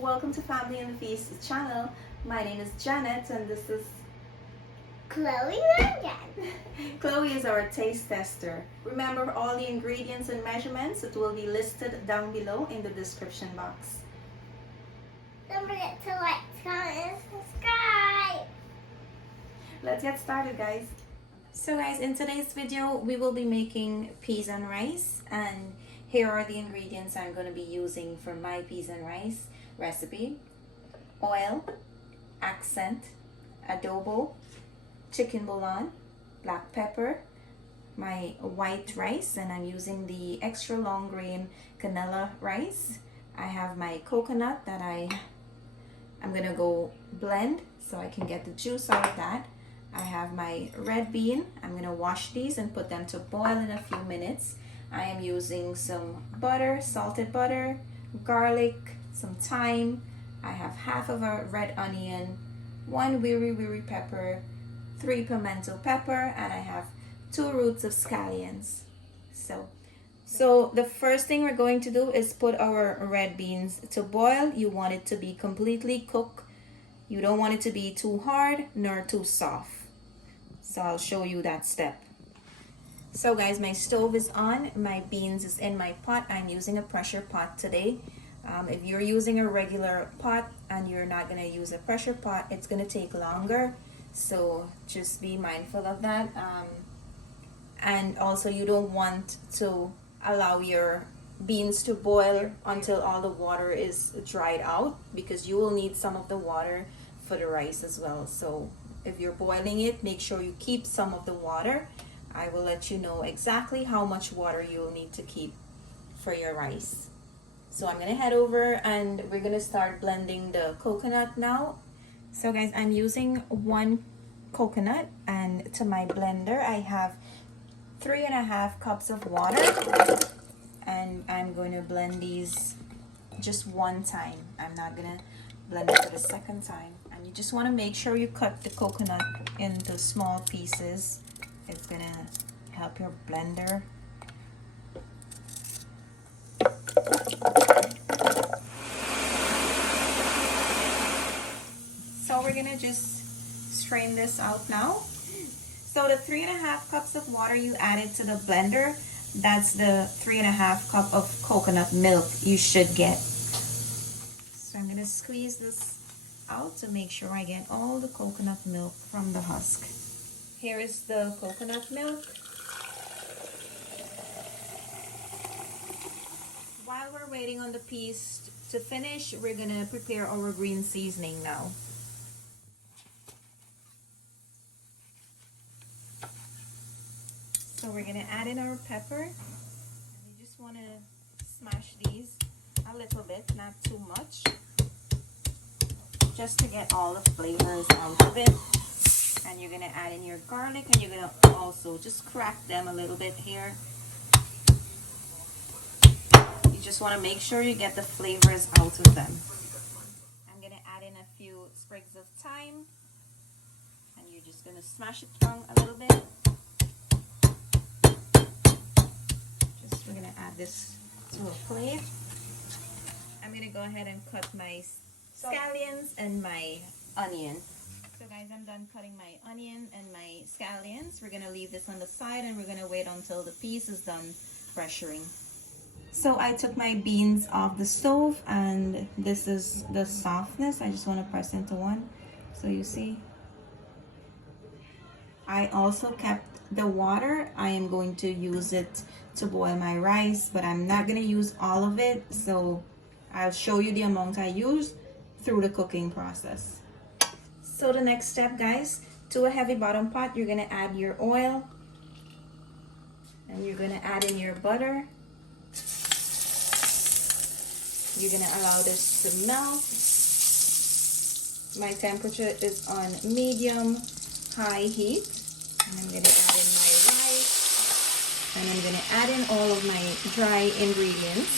Welcome to Family and the Feast channel. My name is Janet and this is Chloe again. Chloe is our taste tester. Remember all the ingredients and measurements, it will be listed down below in the description box. Don't forget to like, comment, and subscribe. Let's get started, guys. So guys, in today's video we will be making peas and rice, and here are the ingredients I'm going to be using for my peas and rice recipe: oil, accent, adobo, chicken bouillon, black pepper, my white rice, and I'm using the extra long grain canela rice. I have my coconut that I'm gonna go blend so I can get the juice out of that. I have my red bean. I'm gonna wash these and put them to boil in a few minutes. I am using some butter, salted butter, garlic, some thyme. I have half of a red onion, 1 Wiri pepper, 3 pimiento pepper, and I have 2 roots of scallions. So the first thing we're going to do is put our red beans to boil. You want it to be completely cooked. You don't want it to be too hard nor too soft. So I'll show you that step. So guys, my stove is on. My beans is in my pot. I'm using a pressure pot today. If you're using a regular pot and you're not going to use a pressure pot, it's going to take longer. So just be mindful of that. And also you don't want to allow your beans to boil until all the water is dried out, because you will need some of the water for the rice as well. So if you're boiling it, make sure you keep some of the water. I will let you know exactly how much water you'll need to keep for your rice. So I'm gonna head over and we're gonna start blending the coconut now. So guys, I'm using 1 coconut, and to my blender I have 3.5 cups of water, and I'm going to blend these just one time. I'm not gonna blend it for the second time. And you just want to make sure you cut the coconut into small pieces. It's gonna help your blender. So we're gonna just strain this out now. So the 3.5 cups of water you added to the blender, that's the 3.5 cup of coconut milk you should get. So I'm gonna squeeze this out to make sure I get all the coconut milk from the husk. Here is the coconut milk. While we're waiting on the peas to finish, we're gonna prepare our green seasoning now. So we're gonna add in our pepper. You just wanna smash these a little bit, not too much, just to get all the flavors out of it. And you're gonna add in your garlic, and you're gonna also just crack them a little bit here. You just wanna make sure you get the flavors out of them. I'm gonna add in a few sprigs of thyme, and you're just gonna smash it down a little bit. We're gonna add this to a plate. I'm gonna go ahead and cut my scallions and my onion. So guys, I'm done cutting my onion and my scallions. We're gonna leave this on the side and we're gonna wait until the piece is done pressuring. So I took my beans off the stove, and this is the softness. I just want to press into one so you see. I also kept the water. I am going to use it to boil my rice, but I'm not going to use all of it, so I'll show you the amount I use through the cooking process. So the next step, guys, to a heavy bottom pot, you're going to add your oil, and you're going to add in your butter. You're going to allow this to melt. My temperature is on medium-high heat. And I'm going to add in my rice, and I'm going to add in all of my dry ingredients.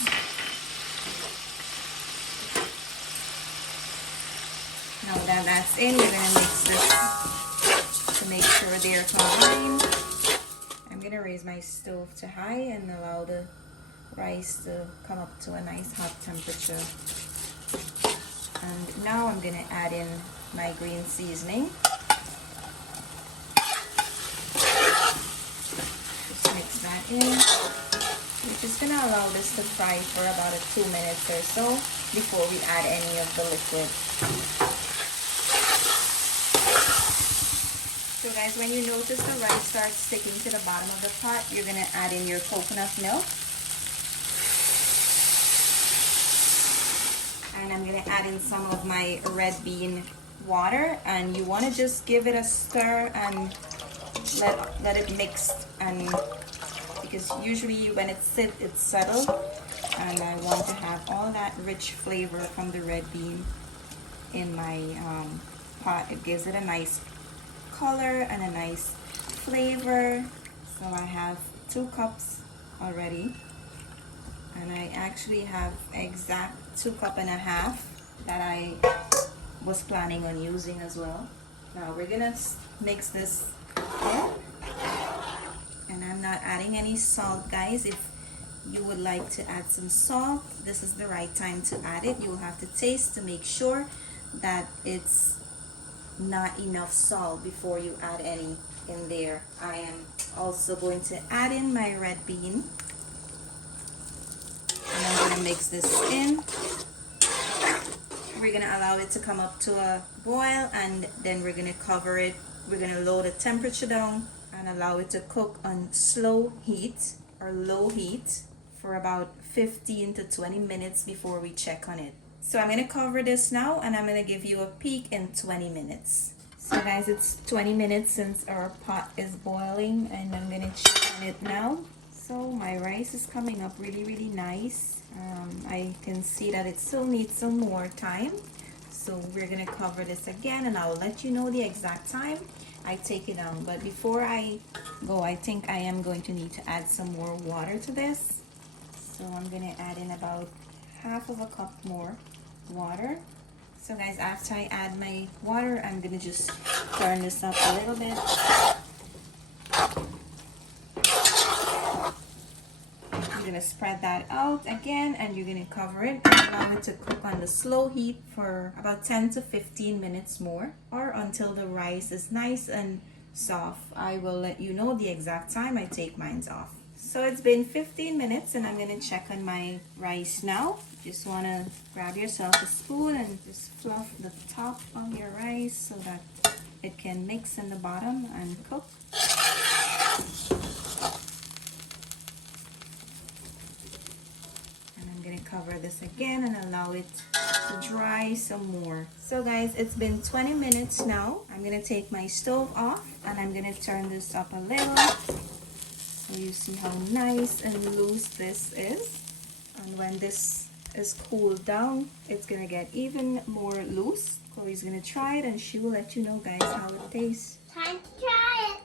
Now that that's in, we're going to mix this to make sure they're combined. I'm going to raise my stove to high and allow the rice to come up to a nice hot temperature. And now I'm gonna add in my green seasoning. Just mix that in. We're just gonna allow this to fry for about 2 minutes or so before we add any of the liquid. So guys, when you notice the rice starts sticking to the bottom of the pot, you're gonna add in your coconut milk. And I'm gonna add in some of my red bean water, and you wanna just give it a stir and let it mix, and because usually when it sits, it's settled, and I want to have all that rich flavor from the red bean in my pot. It gives it a nice color and a nice flavor. So I have 2 cups already, and I actually have exact 2.5 cups that I was planning on using as well. Now we're gonna mix this in, and I'm not adding any salt, guys. If you would like to add some salt, this is the right time to add it. You will have to taste to make sure that it's not enough salt before you add any in there. I am also going to add in my red bean, and I'm going to mix this in. We're going to allow it to come up to a boil, and then we're going to cover it. We're going to lower the temperature down and allow it to cook on slow heat or low heat for about 15 to 20 minutes before we check on it. So I'm going to cover this now, and I'm going to give you a peek in 20 minutes. So guys, it's 20 minutes since our pot is boiling, and I'm going to check on it now. So my rice is coming up really nice. I can see that it still needs some more time. So we're going to cover this again, and I'll let you know the exact time I take it down. But before I go, I think I am going to need to add some more water to this. So I'm going to add in about 1/2 cup more water. So guys, after I add my water, I'm gonna just turn this up a little bit. You're gonna spread that out again, and you're gonna cover it and allow it to cook on the slow heat for about 10 to 15 minutes more, or until the rice is nice and soft. I will let you know the exact time I take mine off. So it's been 15 minutes, and I'm gonna check on my rice now. Just wanna grab yourself a spoon and just fluff the top of your rice so that it can mix in the bottom and cook. And I'm gonna cover this again and allow it to dry some more. So guys, it's been 20 minutes now. I'm gonna take my stove off, and I'm gonna turn this up a little. So you see how nice and loose this is. And when this is cooled down, it's gonna get even more loose. Chloe's gonna try it, and she will let you know, guys, how it tastes. Time to try it.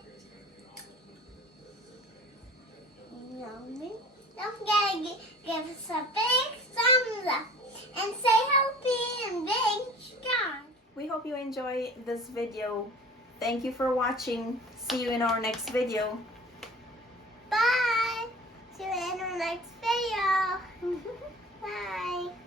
Yummy. Don't forget to give us a big thumbs up and say happy and big strong. We hope you enjoy this video. Thank you for watching. See you in our next video. Bye. See you in our next video. Bye.